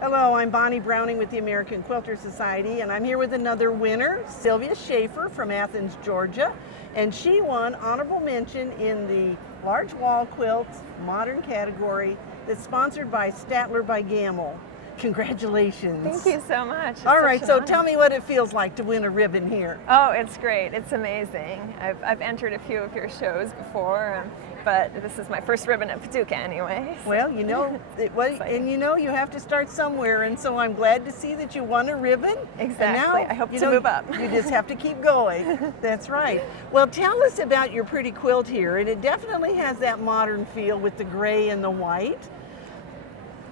Hello, I'm Bonnie Browning with the American Quilter Society, and I'm here with another winner, Sylvia Schaefer from Athens, Georgia. And she won honorable mention in the large wall quilts modern category that's sponsored by Statler by Gamble. Congratulations. Thank you so much. It's All right, such an so honor. tell me what it feels like to win a ribbon here. Oh, it's great. It's amazing. I've entered a few of your shows before, but this is my first ribbon at Paducah anyway. So. Well, you know, you have to start somewhere, and so I'm glad to see that you won a ribbon. Exactly. And now, I hope to move up. You just have to keep going. That's right. Well, tell us about your pretty quilt here, and it definitely has that modern feel with the gray and the white.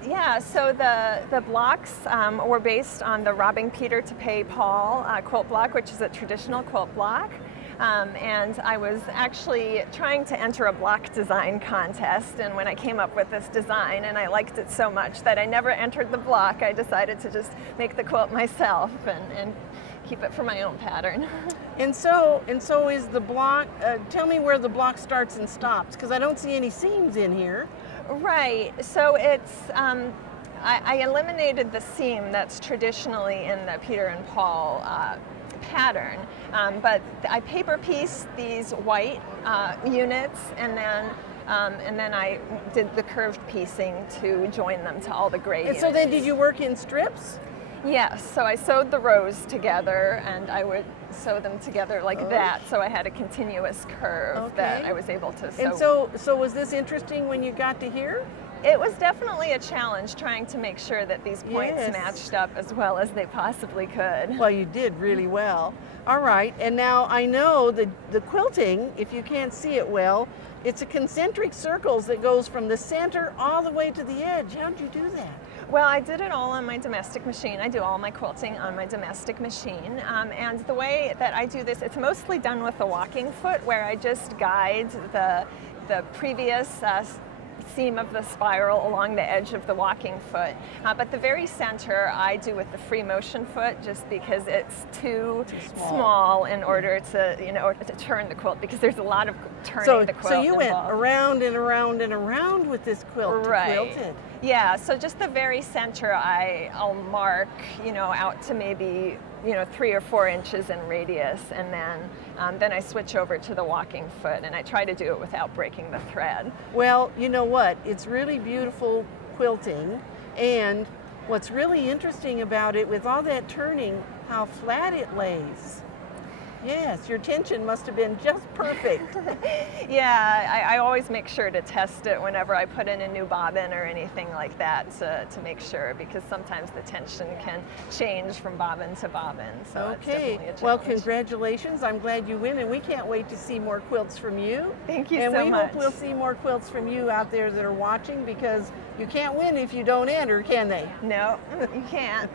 Yeah, so the blocks were based on the Robbing Peter to Pay Paul quilt block, which is a traditional quilt block. And I was actually trying to enter a block design contest, and when I came up with this design and I liked it so much that I never entered the block, I decided to just make the quilt myself and keep it for my own pattern. And so is the block, tell me where the block starts and stops, because I don't see any seams in here. Right, so it's, I eliminated the seam that's traditionally in the Peter and Paul pattern, but I paper pieced these white units, and then I did the curved piecing to join them to all the gray units. So then did you work in strips? Yes, so I sewed the rows together, and I would sew them together like that, so I had a continuous curve that I was able to sew. And so was this interesting when you got to here? It was definitely a challenge trying to make sure that these points matched up as well as they possibly could. Well, you did really well. All right, and now I know the quilting, if you can't see it well, it's a concentric circles that goes from the center all the way to the edge. How did you do that? Well, I did it all on my domestic machine. I do all my quilting on my domestic machine. And the way that I do this, it's mostly done with a walking foot, where I just guide the previous seam of the spiral along the edge of the walking foot. But the very center I do with the free motion foot, just because it's too small in order to, to turn the quilt, because there's a lot of turning the quilt. So you went involved. around and around and around with this quilt to quilt it. Yeah, so just the very center I'll mark, out to maybe 3 or 4 inches in radius, and then I switch over to the walking foot, and I try to do it without breaking the thread. Well, you know what? It's really beautiful quilting, and what's really interesting about it, with all that turning, how flat it lays. Yes, your tension must have been just perfect. Yeah, I always make sure to test it whenever I put in a new bobbin or anything like that to make sure, because sometimes the tension can change from bobbin to bobbin. So it's definitely a challenge. Well, congratulations. I'm glad you win, and we can't wait to see more quilts from you. Thank you so much. And we hope we'll see more quilts from you out there that are watching, because you can't win if you don't enter, can they? No, you can't.